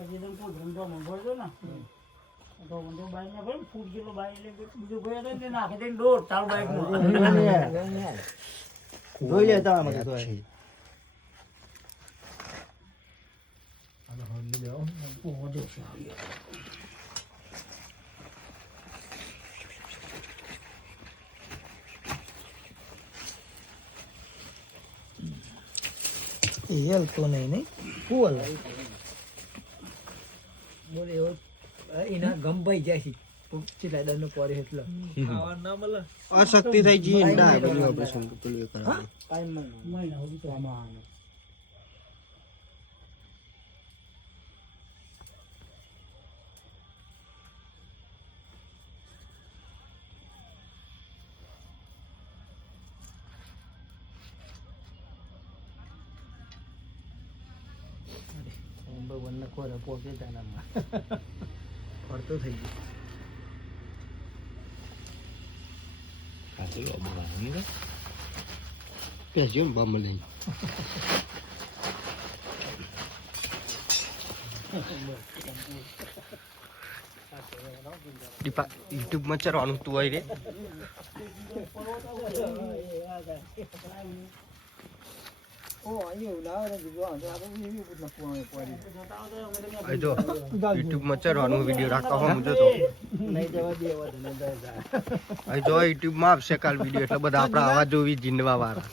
હજી તો કોઈ ધંધો મંગળજો ને તો મંદો બાઈક ના ભાઈ ફૂટ જેટલો બાઈક એટલે બીજો ગયો તો ને નાખી દઈને દોડ ચાલ બાઈક જોઈ લે તમારે મગે તો હેલ તો નહીં ફૂલ બોલે એવો એના ગંભાઈ જાય છે કેટલા દંડ પડે એટલે અશક્તિ થઈ જી ના પેલું ઓપરેશન પેલું કરાવે ટાઈમ મહિના સુધી તો આમાં ભગવાન ને ખોરે પોકે તાનામાં ફરતો થઈ ગયો કાચલો બોલાવી ને પેજો બમ લઈ દીપા YouTube માં ચરવાનું તું આઈ રે જો YouTube માં ચરવાનું વિડિયો રાખતા હો મુજો તો નહીં જવા દેવા અહીં જો YouTube માં આવશે કાલ વિડિયો એટલે બધા આપણા આવા જોવી જીંડવા વાળા